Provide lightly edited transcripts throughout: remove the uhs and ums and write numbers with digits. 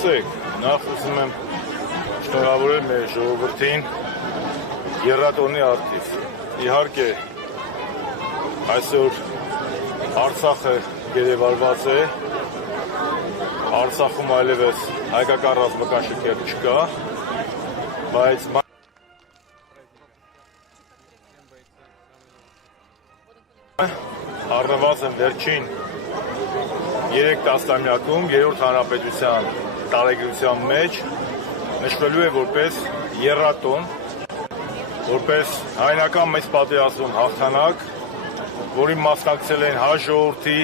Տեսեք, նախ ուզում եմ շնորհավորել մեր ժողովրդին եռատոնի արդիվ։ Իհարկե, այսօր Արցախը գերեվարված է, Արցախում այլևս հայկական ռազմական շքեր չկա, բայց առնվազն վերջին 3 տասնամյակում երրորդ հանրապետության տարեգրության մեջ նշվելու է որպես եռատոն, որպես հայնական մեծ պատերազմում հաղթանակ, որին մասնակցել են հայ ժողովրդի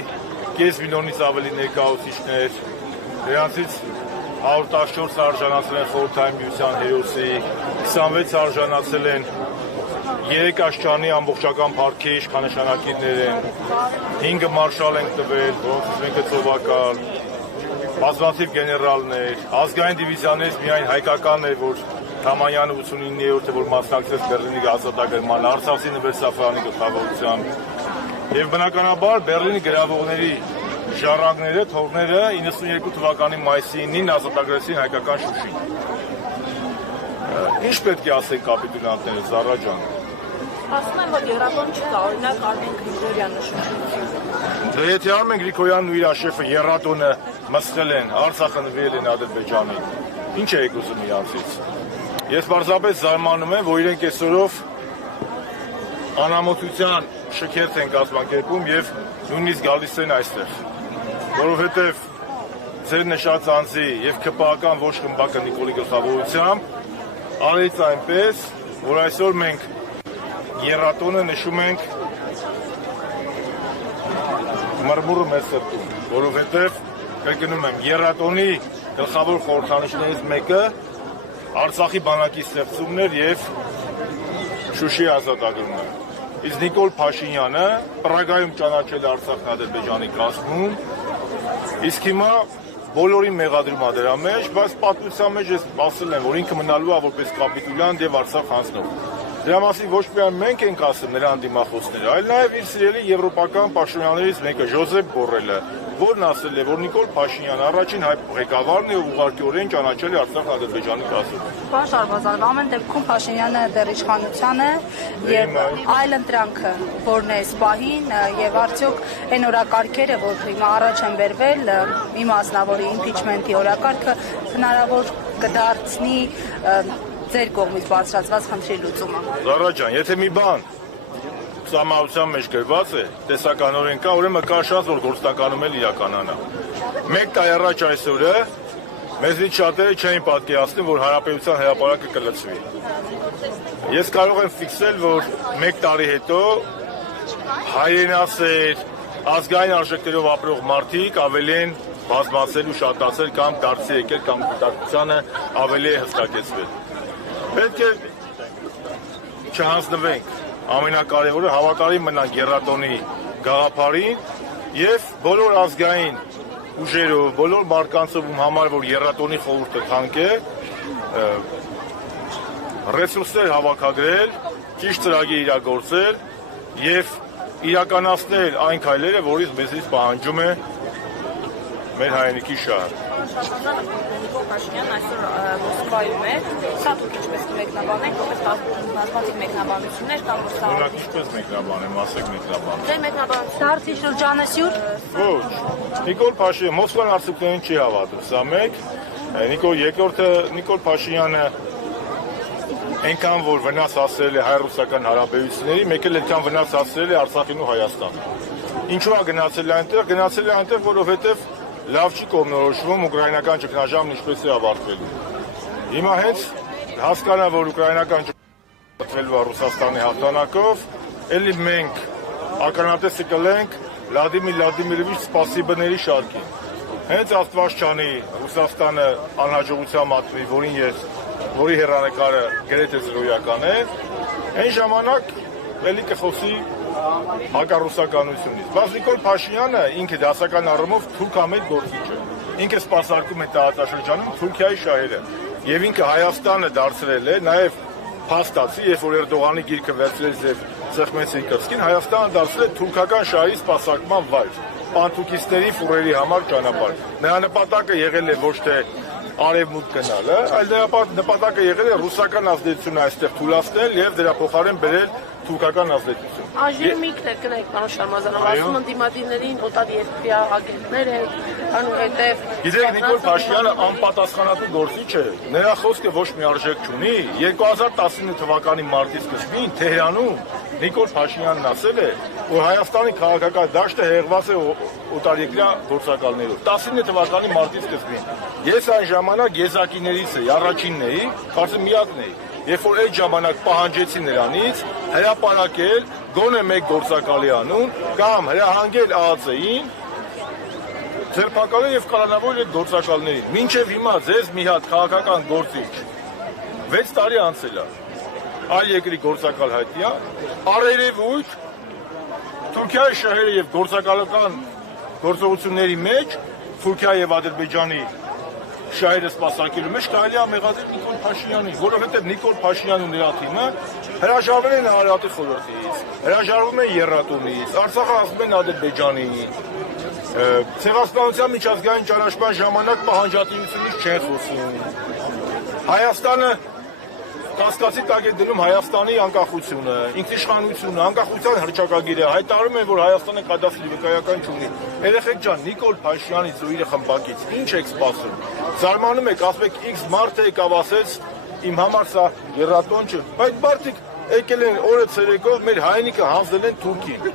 կես միլիոնից ավելի ներկայացուցիչներ, նրանցից 114 արժանացել են Խորհրդային Միության հերոսի, 26 արժանացել են 3 աշճանի ամբողջական փառքի իշխանանշանակիրներ են, 5 մարշալ են տվել, որոնցից մեկը ծովակալ, բազմաթիվ գեներալներ, ազգային դիվիզիաներից միայն հայկականն էր, որ Թամանյանը 89-րդը, որ մասնակցեց Բեռլինի ազատագրման, Արցախի նվերսաֆարանի գլխավորությամբ, եւ բնականաբար Բեռլինի գրավողների ժառանգները, թողները 92 թվականի մայիսի 9-ին ազատագրեցին հայկական Շուշին։ Ինչ պետք է ասեն կապիտուլյանտները, Զարա ջան։ Ասում են, որ եռատոն չկա, օրինակ Արմեն Գրիգորյանը շնչում։ Դե եթե Արմեն Գրիգորյանն ու իր աշեֆը եռատոնը մսխել են, Արցախը նվիրել են Ադրբեջանին, ինչ եք ուզում իրանցից։ Ես պարզապես զարմանում եմ, որ իրենք այսօրով անամոթության շքերթ են կազմակերպում եւ նույնիսկ գալիս են այստեղ, որովհետեւ ձեր նշած անձի եւ ԿՊԱ-ական ոչ խմբակը Նիկոլի գլխավորությամբ արեց այնպես, որ այսօր մենք եռատոնը նշում ենք մրմուրը մեր սրտում, որովհետև, կրկնում եմ, եռատոնի գլխավոր խորհրդանիշներից մեկը Արցախի բանակի ստեղծումն էր եւ Շուշի ազատագրումը։ Իսկ Նիկոլ Փաշինյանը Պրագայում ճանաչել Արցախն Ադրբեջանի կազմում, իսկ հիմա բոլորին մեղադրում է դրա մեջ, բայց պատմության մեջ ես ասել եմ, որ ինքը մնալու է որպես կապիտուլյանտ եւ Արցախ հանձնող։ Դրա մասին ոչ միայն մենք ենք ասում նրա անդիմախոսները, այլ նաև իր սիրելի եվրոպական պաշտոնյաներից մեկը Ժոզեփ Բորելը, որն ասել է, որ Նիկոլ Փաշինյանը առաջին հայ ղեկավարն է, ով ուղղակիորեն ճանաչել է Արցախ-Ադրբեջանի կազմում։ Պարոն Շարվազան, ամեն դեպքում Փաշինյանը դեռ իշխանության է եւ այլ ընտրանքը, որն է սպահին եւ արդյոք այն օրակարգերը, որ հիմա առաջ են բերվել, մի մասնավորի իմպիչմենտի օրակարգը հնարավոր կդարձնի ձեր կողմից բարձրացված խնդրի լուծումը։ Զարա ջան, եթե մի բան սահմանության մեջ գրված է, տեսականորեն կա, ուրեմն կա շանս, որ գործնականում էլ իրականանա։ Մեկ տարի առաջ այսօրը մեզնից շատերը չէին պատկերացնում, որ հանրապետության հրապարակը կլցվի։ Ես կարող եմ ֆիքսել, որ մեկ տարի հետո հայրենասեր, ազգային արժեքներով ապրող մարդիկ ավելի են բազմացել ու շատացել կամ դարձի եկել կամ գիտակցությանը ավելի է հստակեցվել։ Պետք է չհանձնվենք, ամենակարևորը հավատարիմ մնանք եռատոնի գաղափարին եւ բոլոր ազգային ուժերով, բոլոր մարկանցով համար, որ եռատոնի խորհուրդը թանկ է, ռեսուրսներ հավաքագրել, ճիշտ ծրագիր իրագործել եւ իրականացնել այն քայլերը, որից մեզից պահանջում է մեր հայրենիքի շահը։ Նիկոլ Փաշինյանն այսօր Մոսկվայում է, սա դուք ինչպես կմեկնաբանեք, որպես բազմաթիվ մեկնաբանություններ կամ Որակ ինչպես մեկնաբանեմ, ասեք մեկնաբանեմ։ Ձեր մեկնաբանությունը դարձի շրջանը սյուր։ Ոչ, Նիկոլ Փաշինյանը Մոսկվան արդյունքներին չի հավատում, սա մեկ։ Երկրորդը Նիկոլ Փաշինյանը այնքան որ վնաս հասցրել է հայ-ռուսական հարաբերությունների, մեկ էլ այդքան վնաս հասցրել է Արցախին ու Հայաստանին։ Ինչու է գնացել այնտեղ, որովհետև լավ չի կողմնորոշվում ուկրաինական ճգնաժամն ինչպես է ավարտվելու։ Հիմա հենց հասկանա, որ ուկրաինական ճգնաժամը Ռուսաստանի հաղթանակով, էլի մենք ականատեսը կլենք Վլադիմիր Վլադիմիրովիչ Սպասիբների շարքին։ Հենց Աստվածչանի Ռուսաստանը անհաջողության մատնի, որի հեռանկարը գրեթե զրոյական է, այն ժամանակ էլի կխոսի հակառուսականությունից։ Բայց Նիկոլ Փաշինյանը ինքը դասական առումով թուրքամետ գործիչ է։ Ինքը սպասարկում է տարածաշրջանում Թուրքիայի շահերը։ Եվ ինքը Հայաստանը դարձրել է, նաև փաստացի, երբ որ Էրդողանի գիրքը վերցրեց եւ Սեխմեցի կրծքին, Հայաստանը դարձրել է թուրքական շահի սպասարկման վայր, պանթուրքիստների ֆուրերի համար ճանապարհ։ Նրա նպատակը եղել է ոչ թե արևմուտք գնալը, այլ դրա նպատակը եղել է ռուսական ազդեցությունը այստեղ թույլատնել եւ դրա փոխարեն բերել թուրքական ազդեցություն։ Այժմ մի կներկնեք, պարոն Շարմազանով, ասում են դիմադիրներին օտար երկրի ագենտներ են, այնուհետև Գիտեք, Նիկոլ Փաշինյանը անպատասխանատու գործիչ է, նրա խոսքը ոչ մի արժեք չունի։ 2019 թվականի մարտի սկզբին Թեհրանում Նիկոլ Փաշինյանն ասել է, որ Հայաստանի քաղաքական դաշտը հեղված է օտարերկրյա գործակալներով։ 19 թվականի մարտի սկզբին։ Ես այն ժամանակ եզակիներից էի, առաջինն էի, կարծեմ միակն էի։ Երբ որ այդ ժամանակ պահանջեցի նրանից հրապարակել գոնե մեկ գործակալի անուն կամ հրահանգել ԱԱԾ-ին ձերբակալել եւ կալանավորել այդ գործակալներին։ Մինչեւ հիմա ձեզ մի հատ քաղաքական գործիչ 6 տարի անցել է։ Այլ երկրի գործակալ հայտնի է, առերևույթ Թուրքիայի շահերը եւ գործակալական գործողությունների մեջ Թուրքիա եւ Ադրբեջանի շահերը սպասարկելու մեջ կարելի է մեղադրել Նիկոլ Փաշինյանին, որովհետեւ Նիկոլ Փաշինյանն ու նրա թիմը հրաժարվել են Հանրապետ խորհրդից, հրաժարվում են Եռատունից, Արցախը ասում են Ադրբեջանին։ Ցեղասպանության միջազգային ճանաչման ժամանակ պահանջատիրությունից չեն խոսում։ Հայաստանը կասկածի տակ է դնում Հայաստանի անկախությունը, ինքնիշխանությունը, անկախության հռչակագիրը, հայտարարում են, որ Հայաստանը կադաստրի վկայական չունի։ Երեխեք ջան, Նիկոլ Փաշինյանից ու իր խմբակից ինչ եք սպասում։ Զարմանում եք, ասում եք X մարդ եկավ ասեց, իմ համար սա եռատոն չէ։ Բայց մարդիկ եկել են օրը ցերեկով մեր հայնիկը հանձնել են Թուրքին։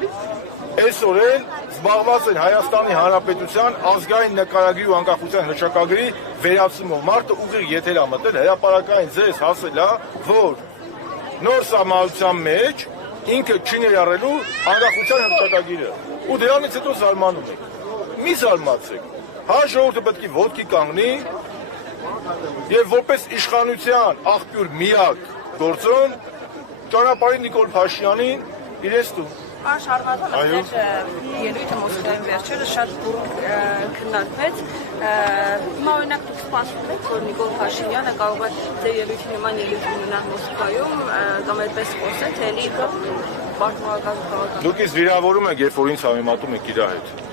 Այսօր էլ զբաղված են Հայաստանի Հանրապետության ազգային նկարագրի ու անկախության հռչակագրի վերացումով։ Մարդը ուղիղ եթեր է մտել, հրապարակային ձեզ հասել է, որ նոր սահմանության մեջ ինքը չի ներառելու անկախության հռչակագիրը։ Ու դրանից հետո զարմանում եք։ Մի զարմացեք։ Հայ ժողովուրդը պետք է ոտքի կանգնի եւ որպես իշխանության աղբյուր միակ գործոն ճանապարհի Նիկոլ Փաշինյանին իրենց տուն։ Պարոն Շարմազանով, ելույթը Մոսկվայում վերջերս շատ բուրդ քննարկվեց։ Հիմա օրինակ դուք սպասում եք, որ Նիկոլ Փաշինյանը կարող է ձեր ելույթի նման ելույթ ունենալ Մոսկվայում կամ այդպես խոսել, թե էլի պարտավորական քաղաքական։ Դուք ինձ վիրավորում եք, երբ որ ինձ համեմատում եք իր հետ։